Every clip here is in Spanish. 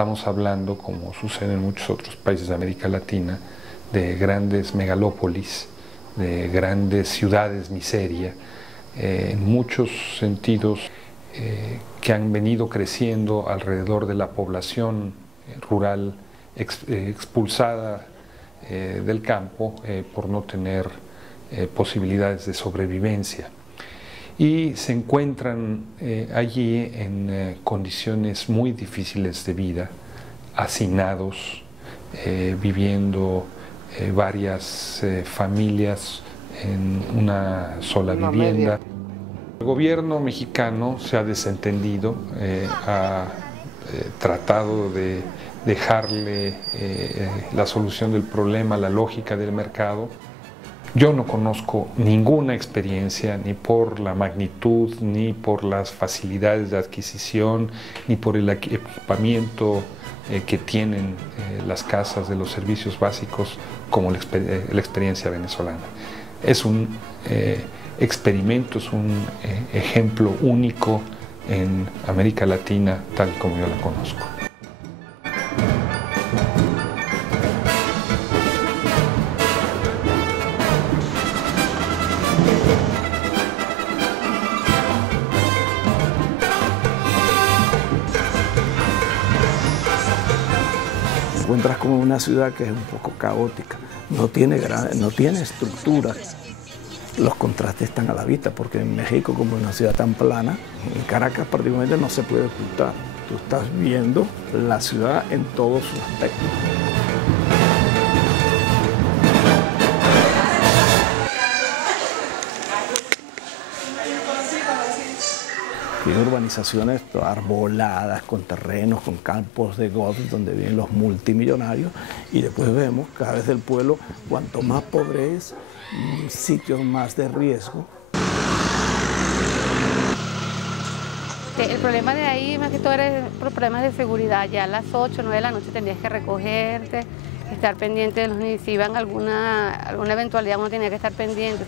estamos hablando, como sucede en muchos otros países de América Latina, de grandes megalópolis, de grandes ciudades miseria, en muchos sentidos que han venido creciendo alrededor de la población rural expulsada del campo por no tener posibilidades de sobrevivencia. Y se encuentran allí en condiciones muy difíciles de vida, hacinados, viviendo varias familias en una sola vivienda. El gobierno mexicano se ha desentendido, ha tratado de dejarle la solución del problema a la lógica del mercado. Yo no conozco ninguna experiencia, ni por la magnitud, ni por las facilidades de adquisición, ni por el equipamiento que tienen las casas de los servicios básicos, como la experiencia venezolana. Es un experimento, es un ejemplo único en América Latina, tal como yo la conozco. Encuentras como una ciudad que es un poco caótica, no tiene estructura. Los contrastes están a la vista, porque en México, como es una ciudad tan plana, en Caracas particularmente no se puede ocultar. Tú estás viendo la ciudad en todos sus aspectos. Tiene urbanizaciones arboladas, con terrenos, con campos de golf, donde viven los multimillonarios, y después vemos cada vez el pueblo, cuanto más pobre es, sitios más de riesgo. El problema de ahí, más que todo, era por problemas de seguridad. Ya a las 8 o 9 de la noche tendrías que recogerte, estar pendiente de los niños. Si iban alguna eventualidad, uno tenía que estar pendiente.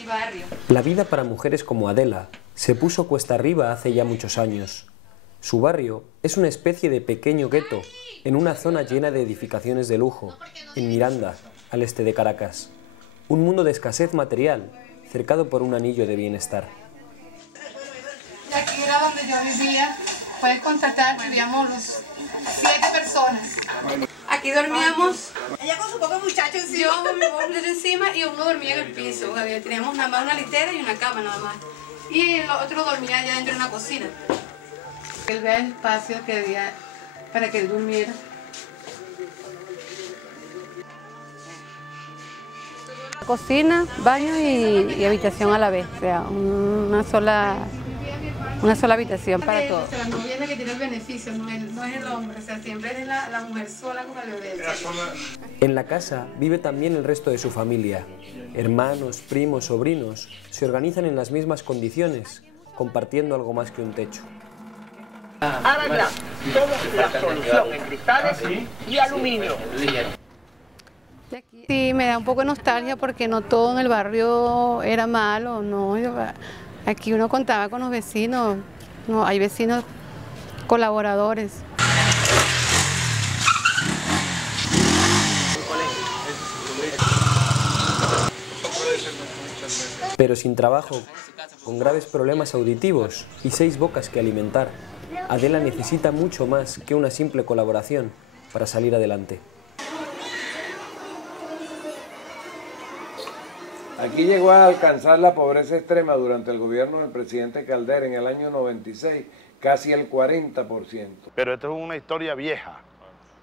Y barrio. La vida para mujeres como Adela se puso cuesta arriba hace ya muchos años. Su barrio es una especie de pequeño gueto en una zona llena de edificaciones de lujo, en Miranda, al este de Caracas. Un mundo de escasez material, cercado por un anillo de bienestar. Y aquí era donde yo vivía. Puedes constatar, vivíamos los 7 personas. Aquí dormíamos. Ella con su poco muchacho encima. Yo con mi muchacho encima y uno dormía en el piso. Teníamos nada más una litera y una cama nada más. Y el otro dormía allá dentro de una cocina. Él vea el espacio que había para que él durmiera. Cocina, baño y habitación a la vez, o sea, una sola habitación para todos. La mujer que tiene el beneficio, no es el hombre, o sea, siempre es la mujer sola con el bebé. En la casa vive también el resto de su familia. Hermanos, primos, sobrinos se organizan en las mismas condiciones, compartiendo algo más que un techo. Ahora ya, toda la solución en cristales y aluminio. Sí, me da un poco de nostalgia porque no todo en el barrio era malo, no. Aquí uno contaba con los vecinos, no, hay vecinos colaboradores. Pero sin trabajo, con graves problemas auditivos y 6 bocas que alimentar, Adela necesita mucho más que una simple colaboración para salir adelante. Aquí llegó a alcanzar la pobreza extrema durante el gobierno del presidente Caldera en el año 96, casi el 40%. Pero esta es una historia vieja,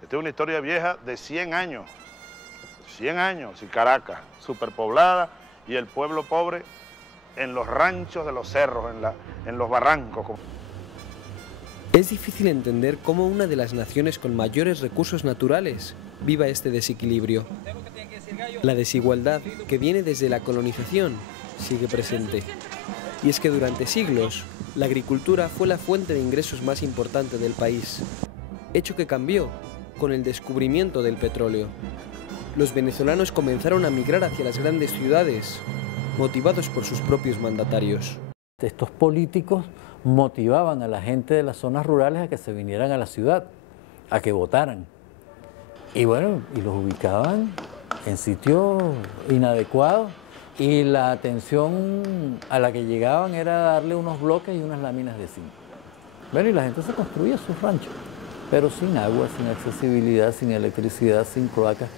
esta es una historia vieja de 100 años, y Caracas, superpoblada, y el pueblo pobre en los ranchos de los cerros, en los barrancos. Es difícil entender cómo una de las naciones con mayores recursos naturales viva este desequilibrio. La desigualdad que viene desde la colonización sigue presente. Y es que durante siglos, la agricultura fue la fuente de ingresos más importante del país, hecho que cambió con el descubrimiento del petróleo. Los venezolanos comenzaron a migrar hacia las grandes ciudades, motivados por sus propios mandatarios. Estos políticos motivaban a la gente de las zonas rurales a que se vinieran a la ciudad. a que votaran. Y bueno, y los ubicaban en sitios inadecuados y la atención a la que llegaban era darle unos bloques y unas láminas de zinc. Bueno, y la gente se construía sus ranchos, pero sin agua, sin accesibilidad, sin electricidad, sin cloacas.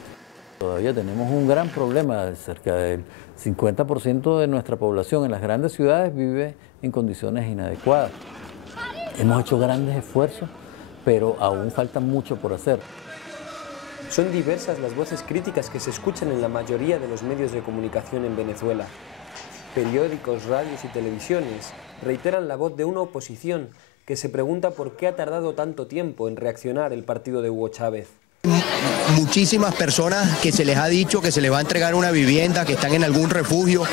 Todavía tenemos un gran problema, cerca del 50% de nuestra población en las grandes ciudades vive en condiciones inadecuadas. Hemos hecho grandes esfuerzos, pero aún falta mucho por hacer. Son diversas las voces críticas que se escuchan en la mayoría de los medios de comunicación en Venezuela. Periódicos, radios y televisiones reiteran la voz de una oposición que se pregunta por qué ha tardado tanto tiempo en reaccionar el partido de Hugo Chávez. Muchísimas personas que se les ha dicho que se les va a entregar una vivienda, que están en algún refugio,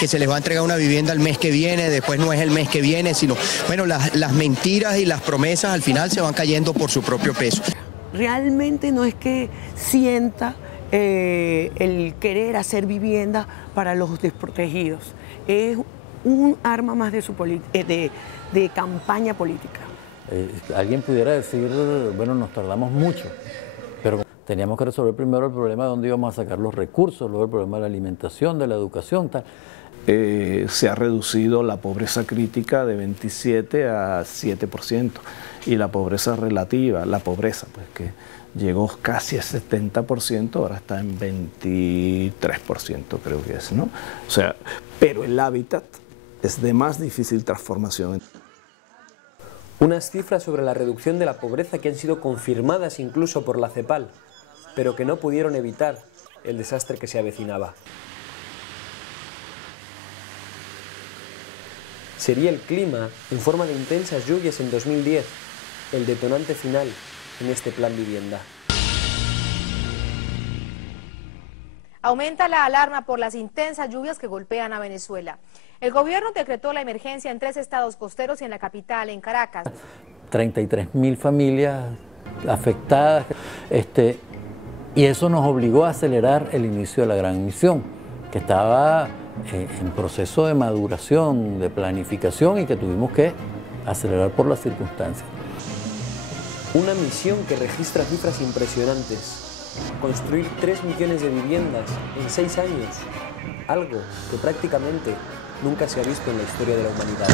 que se les va a entregar una vivienda el mes que viene, después no es el mes que viene, sino, bueno, las mentiras y las promesas al final se van cayendo por su propio peso. Realmente no es que sienta el querer hacer vivienda para los desprotegidos, es un arma más de campaña política. Alguien pudiera decir, bueno, nos tardamos mucho, pero teníamos que resolver primero el problema de dónde íbamos a sacar los recursos, luego el problema de la alimentación, de la educación, tal. Se ha reducido la pobreza crítica de 27 a 7% y la pobreza relativa, la pobreza pues que llegó casi a 70%, ahora está en 23% creo que es, ¿no? O sea, pero el hábitat es de más difícil transformación. Unas cifras sobre la reducción de la pobreza que han sido confirmadas incluso por la CEPAL, pero que no pudieron evitar el desastre que se avecinaba. Sería el clima, en forma de intensas lluvias en 2010, el detonante final en este plan vivienda. Aumenta la alarma por las intensas lluvias que golpean a Venezuela. El gobierno decretó la emergencia en 3 estados costeros y en la capital, en Caracas. 33.000 familias afectadas, y eso nos obligó a acelerar el inicio de la gran misión, que estaba en proceso de maduración, de planificación y que tuvimos que acelerar por las circunstancias. Una misión que registra cifras impresionantes. Construir 3 millones de viviendas en 6 años, algo que prácticamente nunca se ha visto en la historia de la humanidad.